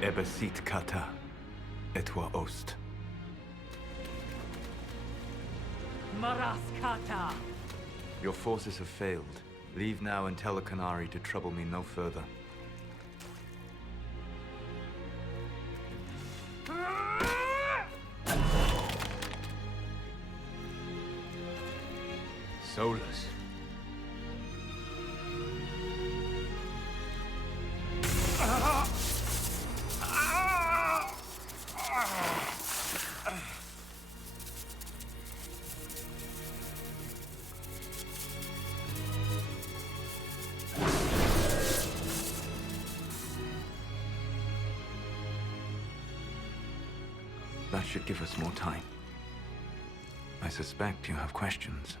Ebesit kata, etwa ost. Maraskata! Your forces have failed. Leave now and tell the Canary to trouble me no further. Solas. That should give us more time. I suspect you have questions.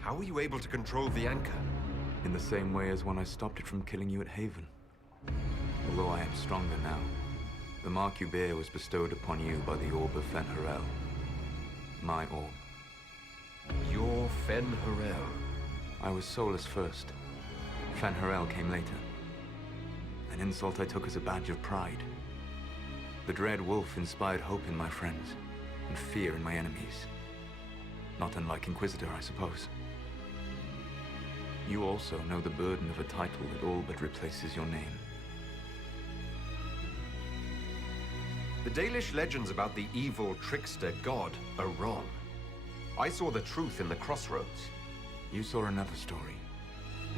How were you able to control the anchor? In the same way as when I stopped it from killing you at Haven. Although I am stronger now. The mark you bear was bestowed upon you by the Orb of Fen'Harel. My orb. Your Fen'Harel. I was Solas first. Fen'Harel came later. An insult I took as a badge of pride. The Dread Wolf inspired hope in my friends, and fear in my enemies. Not unlike Inquisitor, I suppose. You also know the burden of a title that all but replaces your name. The Dalish legends about the evil trickster god are wrong. I saw the truth in the crossroads. You saw another story,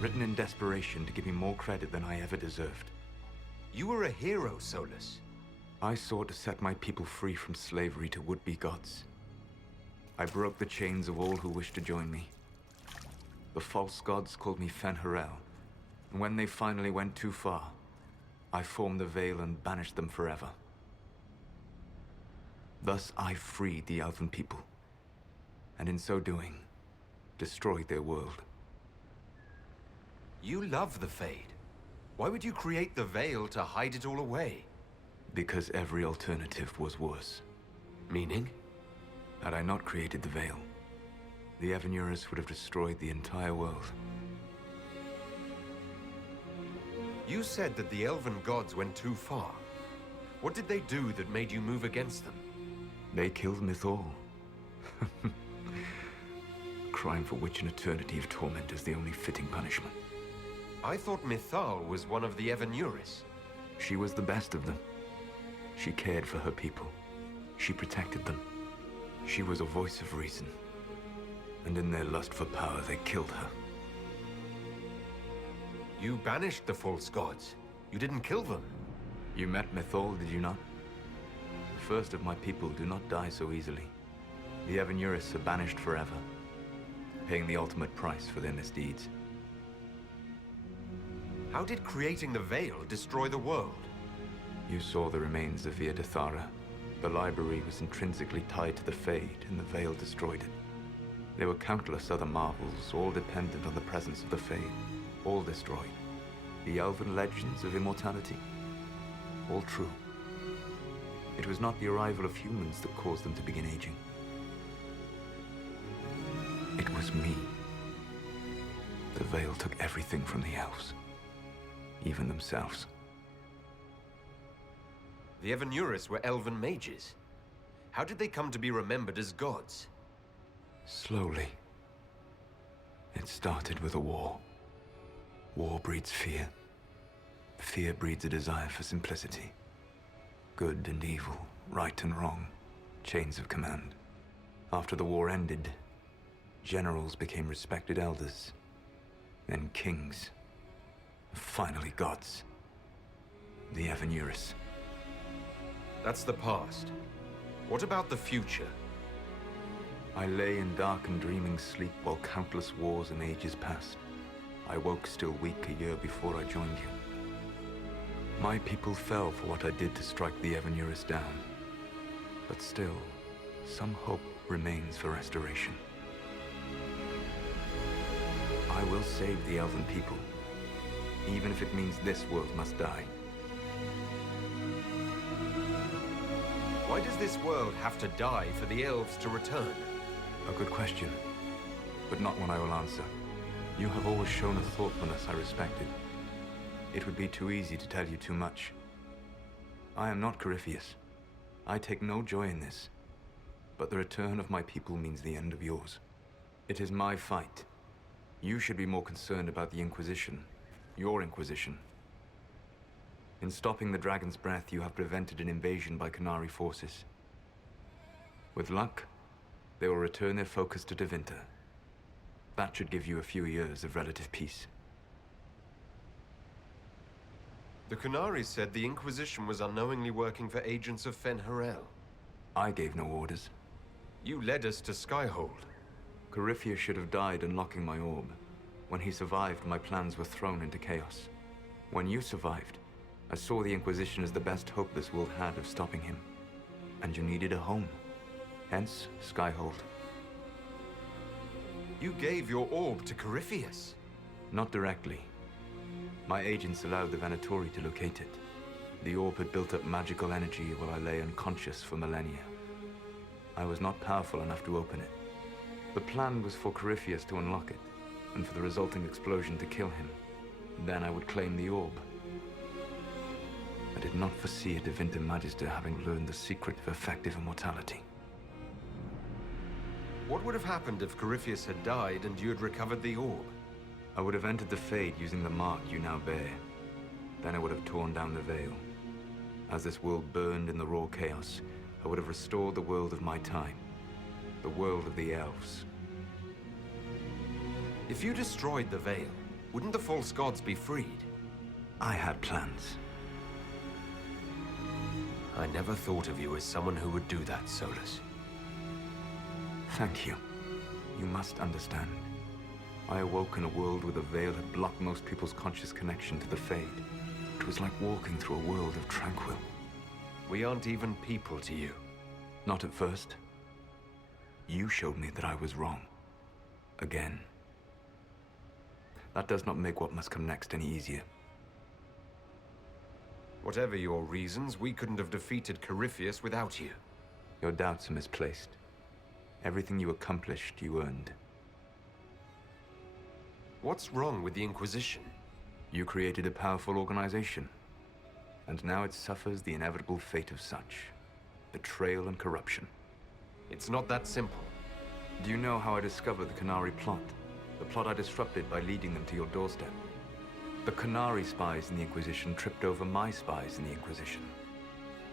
written in desperation to give me more credit than I ever deserved. You were a hero, Solas. I sought to set my people free from slavery to would-be gods. I broke the chains of all who wished to join me. The false gods called me Fen'Harel, and when they finally went too far, I formed the Veil and banished them forever. Thus I freed the Elven people, and in so doing, destroyed their world. You love the Fade. Why would you create the Veil to hide it all away? Because every alternative was worse. Meaning? Had I not created the Veil, the Evanurus would have destroyed the entire world. You said that the Elven gods went too far. What did they do that made you move against them? They killed Mythal. Crime for which an eternity of torment is the only fitting punishment. I thought Mythal was one of the Evanurus. She was the best of them. She cared for her people. She protected them. She was a voice of reason. And in their lust for power, they killed her. You banished the false gods. You didn't kill them. You met Mythal, did you not? The first of my people do not die so easily. The Evanurus are banished forever, paying the ultimate price for their misdeeds. How did creating the Veil destroy the world? You saw the remains of Via de Thara. The library was intrinsically tied to the Fade, and the Veil destroyed it. There were countless other marvels, all dependent on the presence of the Fade, all destroyed. The elven legends of immortality, all true. It was not the arrival of humans that caused them to begin aging. It was me. The Veil took everything from the elves, even themselves. The Evanurus were elven mages. How did they come to be remembered as gods? Slowly. It started with a war. War breeds fear. Fear breeds a desire for simplicity. Good and evil, right and wrong, chains of command. After the war ended, generals became respected elders, then kings, finally gods. The Evanurus. That's the past. What about the future? I lay in dark and dreaming sleep while countless wars and ages passed. I woke still weak a year before I joined you. My people fell for what I did to strike the Evanurus down. But still, some hope remains for restoration. I will save the Elven people, even if it means this world must die. Why does this world have to die for the elves to return? A good question, but not one I will answer. You have always shown a thoughtfulness I respected. It would be too easy to tell you too much. I am not Corypheus. I take no joy in this. But the return of my people means the end of yours. It is my fight. You should be more concerned about the Inquisition. Your Inquisition. In stopping the Dragon's Breath, you have prevented an invasion by Qunari forces. With luck, they will return their focus to Tevinter. That should give you a few years of relative peace. The Qunari said the Inquisition was unknowingly working for agents of Fen-Harel. I gave no orders. You led us to Skyhold. Corypheus should have died unlocking my orb. When he survived, my plans were thrown into chaos. When you survived, I saw the Inquisition as the best hope this world had of stopping him. And you needed a home. Hence, Skyhold. You gave your orb to Corypheus. Not directly. My agents allowed the Venatori to locate it. The orb had built up magical energy while I lay unconscious for millennia. I was not powerful enough to open it. The plan was for Corypheus to unlock it, and for the resulting explosion to kill him. Then I would claim the orb. I did not foresee a Tevinter Magister having learned the secret of effective immortality. What would have happened if Corypheus had died and you had recovered the orb? I would have entered the Fade using the mark you now bear. Then I would have torn down the veil. As this world burned in the raw chaos, I would have restored the world of my time. The world of the elves. If you destroyed the veil, wouldn't the false gods be freed? I had plans. I never thought of you as someone who would do that, Solas. Thank you. You must understand. I awoke in a world where the veil had blocked most people's conscious connection to the Fade. It was like walking through a world of tranquil. We aren't even people to you. Not at first. You showed me that I was wrong. Again. That does not make what must come next any easier. Whatever your reasons, we couldn't have defeated Corypheus without you. Your doubts are misplaced. Everything you accomplished, you earned. What's wrong with the Inquisition? You created a powerful organization. And now it suffers the inevitable fate of such. Betrayal and corruption. It's not that simple. Do you know how I discovered the Qunari plot? The plot I disrupted by leading them to your doorstep. The Qunari spies in the Inquisition tripped over my spies in the Inquisition.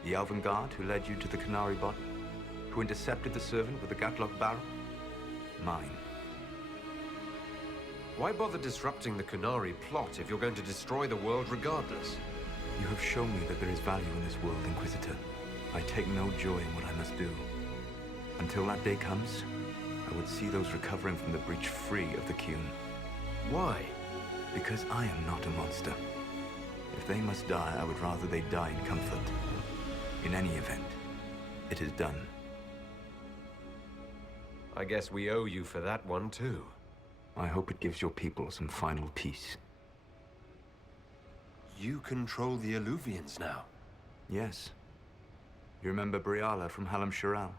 The Elven Guard who led you to the Qunari body? Who intercepted the servant with the Gatlock barrel? Mine. Why bother disrupting the Qunari plot if you're going to destroy the world regardless? You have shown me that there is value in this world, Inquisitor. I take no joy in what I must do. Until that day comes, I would see those recovering from the breach free of the Qun. Why? Because I am not a monster. If they must die, I would rather they die in comfort. In any event, it is done. I guess we owe you for that one too. I hope it gives your people some final peace. You control the Illuvians now. Yes. You remember Briala from Halam Shiral?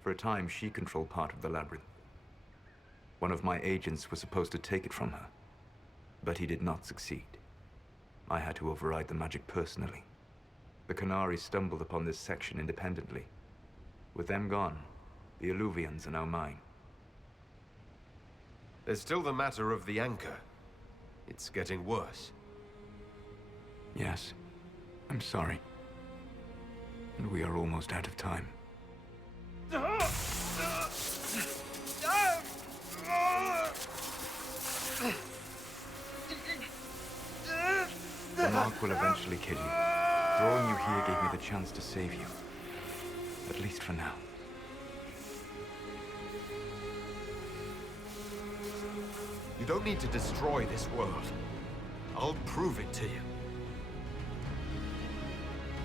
For a time, she controlled part of the labyrinth. One of my agents was supposed to take it from her, but he did not succeed. I had to override the magic personally. The Qunari stumbled upon this section independently. With them gone, the Illuvians are now mine. There's still the matter of the anchor. It's getting worse. Yes, I'm sorry. And we are almost out of time. The mark will eventually kill you. Drawing you here gave me the chance to save you. At least for now. You don't need to destroy this world. I'll prove it to you.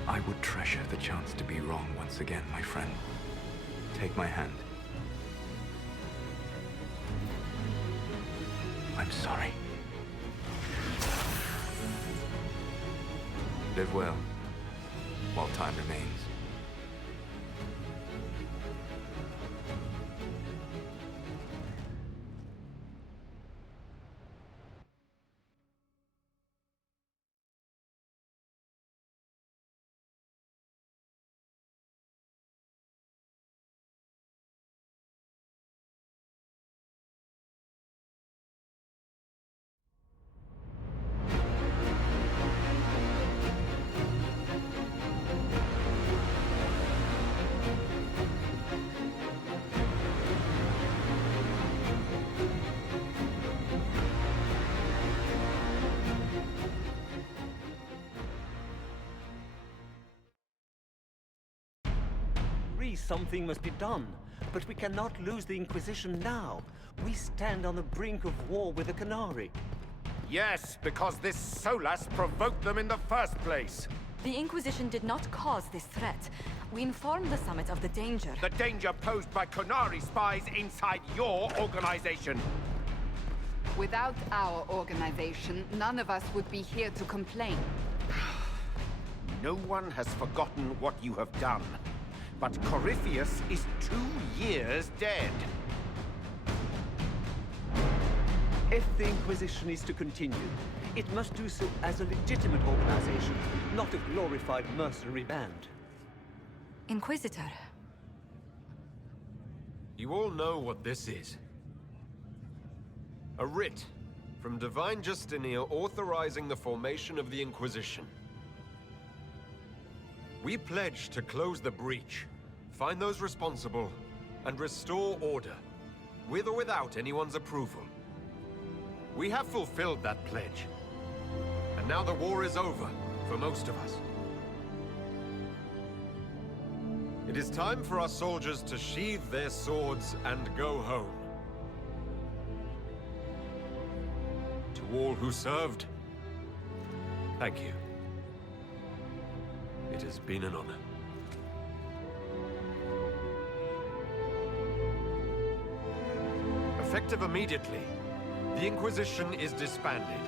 I would treasure the chance to be wrong once again, my friend. Take my hand. I'm sorry. Live well, while time remains. agree something must be done, but we cannot lose the Inquisition now. We stand on the brink of war with the Canary. Yes, because this Solas provoked them in the first place. The Inquisition did not cause this threat. We informed the Summit of the danger. The danger posed by Canary spies inside your organization. Without our organization, none of us would be here to complain. No one has forgotten what you have done. But Corypheus is 2 years dead. If the Inquisition is to continue, it must do so as a legitimate organization, not a glorified mercenary band. Inquisitor. You all know what this is. A writ from Divine Justinia authorizing the formation of the Inquisition. We pledge to close the breach, find those responsible, and restore order, with or without anyone's approval. We have fulfilled that pledge. And now the war is over, for most of us. It is time for our soldiers to sheathe their swords and go home. To all who served, thank you. It has been an honor. Effective immediately, the Inquisition is disbanded.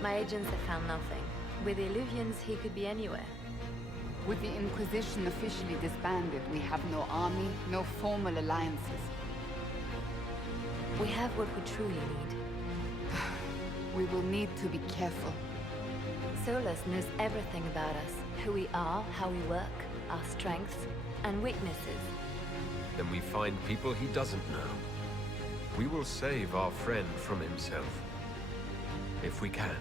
My agents have found nothing. With the Illuvians, he could be anywhere. With the Inquisition officially disbanded, we have no army, no formal alliances. We have what we truly need. We will need to be careful. Solas knows everything about us. Who we are, how we work, our strengths and weaknesses. Then we find people he doesn't know. We will save our friend from himself. If we can.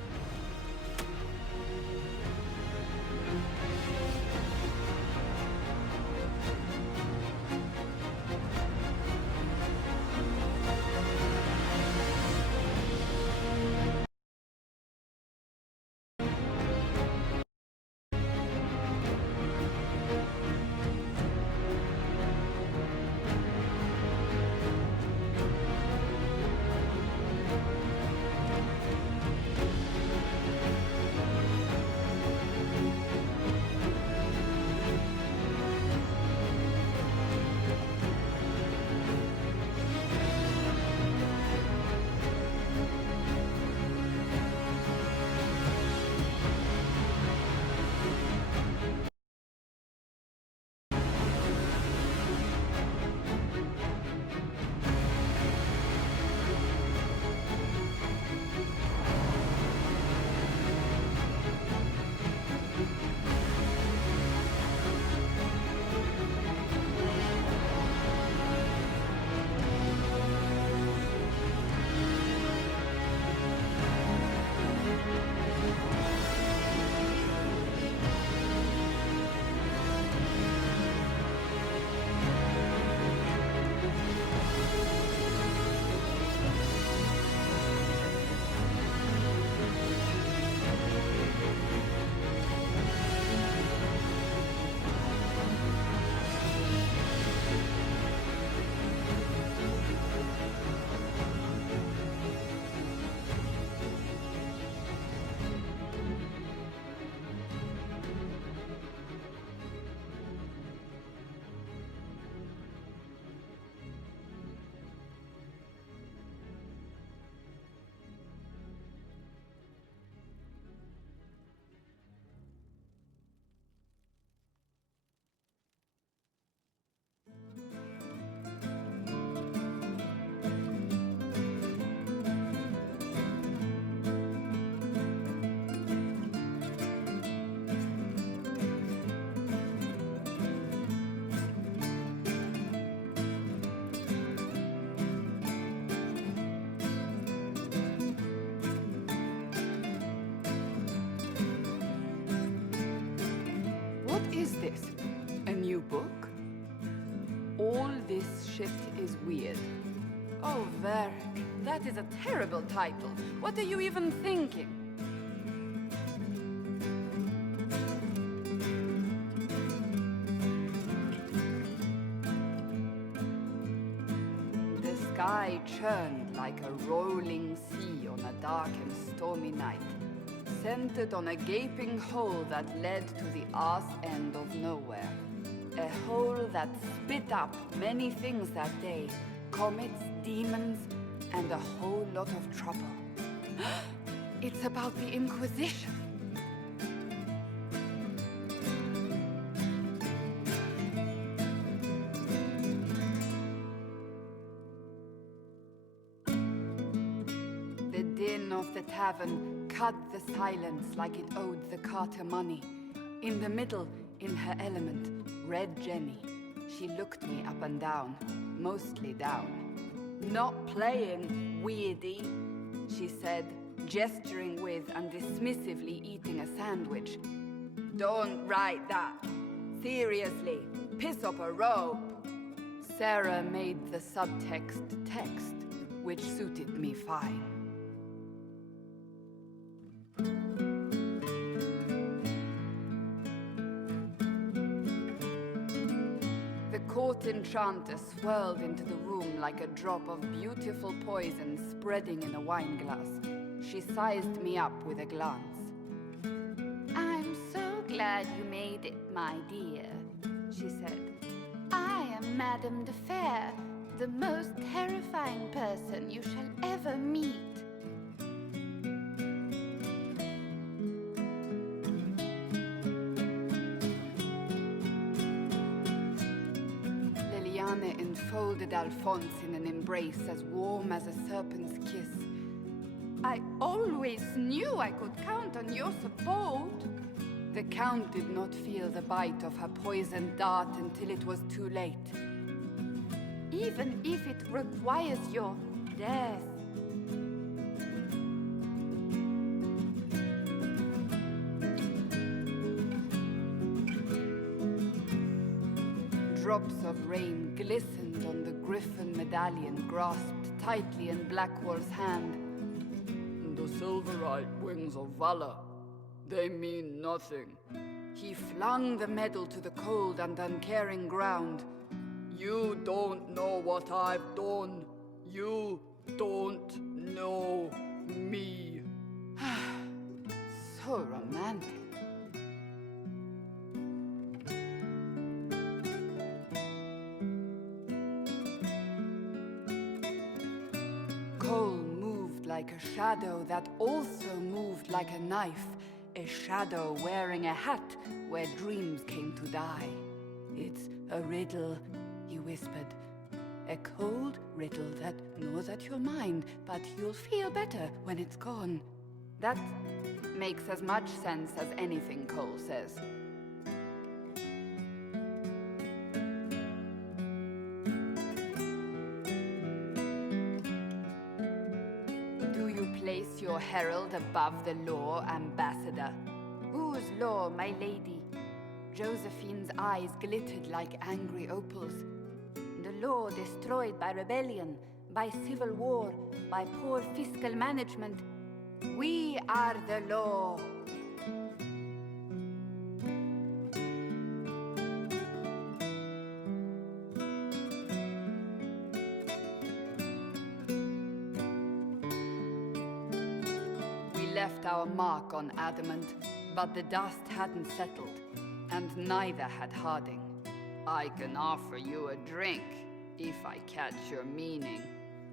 What is this? A new book? All this shit is weird. Oh, Varric, that is a terrible title. What are you even thinking? The sky churned like a rolling sea on a dark and stormy night, centered on a gaping hole that led to the arse end of nowhere. A hole that spit up many things that day. Comets, demons, and a whole lot of trouble. It's about the Inquisition. The din of the tavern cut the silence like it owed the carter money. In the middle, in her element, Red Jenny. She looked me up and down, mostly down. Not playing, weirdy, she said, gesturing with and dismissively eating a sandwich. Don't write that. Seriously, piss up a rope. Sarah made the subtext text, which suited me fine. The court enchanter swirled into the room like a drop of beautiful poison spreading in a wineglass. She sized me up with a glance. I'm so glad you made it, my dear, she said. I am Madame de Fair, the most terrifying person you shall ever meet. enfolded Alphonse in an embrace as warm as a serpent's kiss. I always knew I could count on your support. The Count did not feel the bite of her poisoned dart until it was too late. Even if it requires your death. Drops of rain glistened on the griffin medallion grasped tightly in Blackwall's hand. The silver-eyed wings of valor, they mean nothing. He flung the medal to the cold and uncaring ground. You don't know what I've done. You don't know me. So romantic. Cole moved like a shadow that also moved like a knife. A shadow wearing a hat where dreams came to die. It's a riddle, he whispered. A cold riddle that gnaws at your mind, but you'll feel better when it's gone. That makes as much sense as anything Cole says. Do you place your herald above the law, Ambassador? Whose law, my lady? Josephine's eyes glittered like angry opals. The law destroyed by rebellion, by civil war, by poor fiscal management. We are the law. We left our mark on adamant, but the dust hadn't settled, and neither had Harding. I can offer you a drink, if I catch your meaning.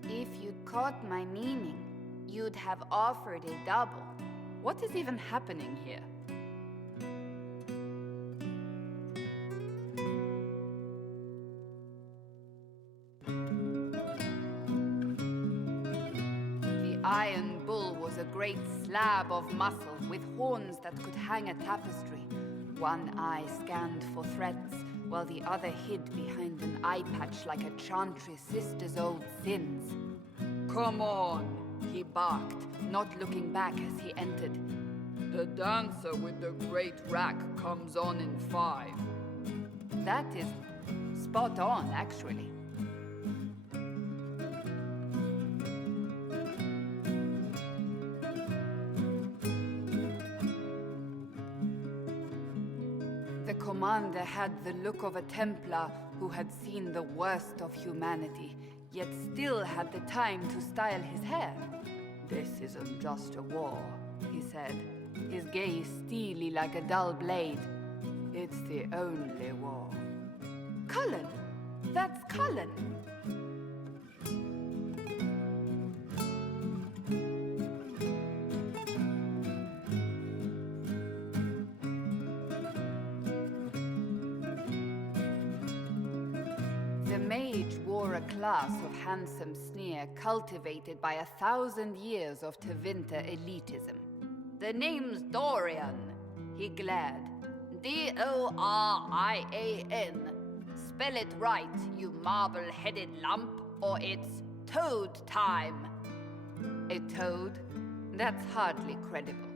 If you'd caught my meaning, you'd have offered a double. What is even happening here? The Iron Bull was a great slab of muscle with horns that could hang a tapestry. One eye scanned for threats, while the other hid behind an eye patch like a chantry sister's old sins. Come on, he barked, not looking back as he entered. The dancer with the great rack comes on in 5. That is spot on, actually. The commander had the look of a Templar who had seen the worst of humanity, yet still had the time to style his hair. This isn't just a war, he said, his gaze steely like a dull blade. It's the only war. Cullen! That's Cullen! The mage wore a class of handsome sneer cultivated by 1,000 years of Tevinter elitism. The name's Dorian, he glared. D-O-R-I-A-N. Spell it right, you marble-headed lump, or it's toad time. A toad? That's hardly credible.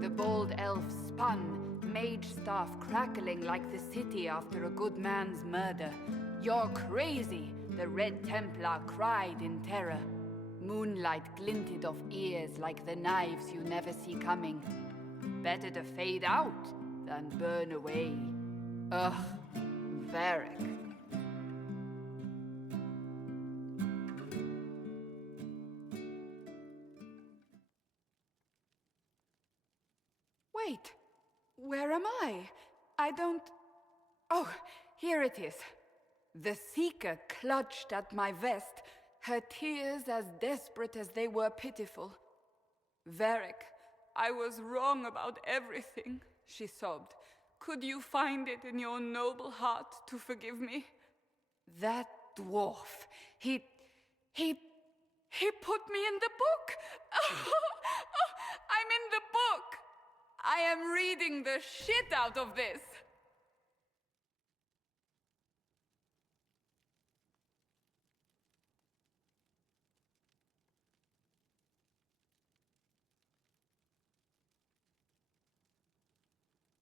The bold elf spun, mage staff crackling like the city after a good man's murder. You're crazy, the Red Templar cried in terror. Moonlight glinted off ears like the knives you never see coming. Better to fade out than burn away. Ugh, Varric. Wait, where am I? I don't... Oh, here it is. The Seeker clutched at my vest, her tears as desperate as they were pitiful. Varric, I was wrong about everything, she sobbed. Could you find it in your noble heart to forgive me? That dwarf, he put me in the book! I'm in the book! I am reading the shit out of this!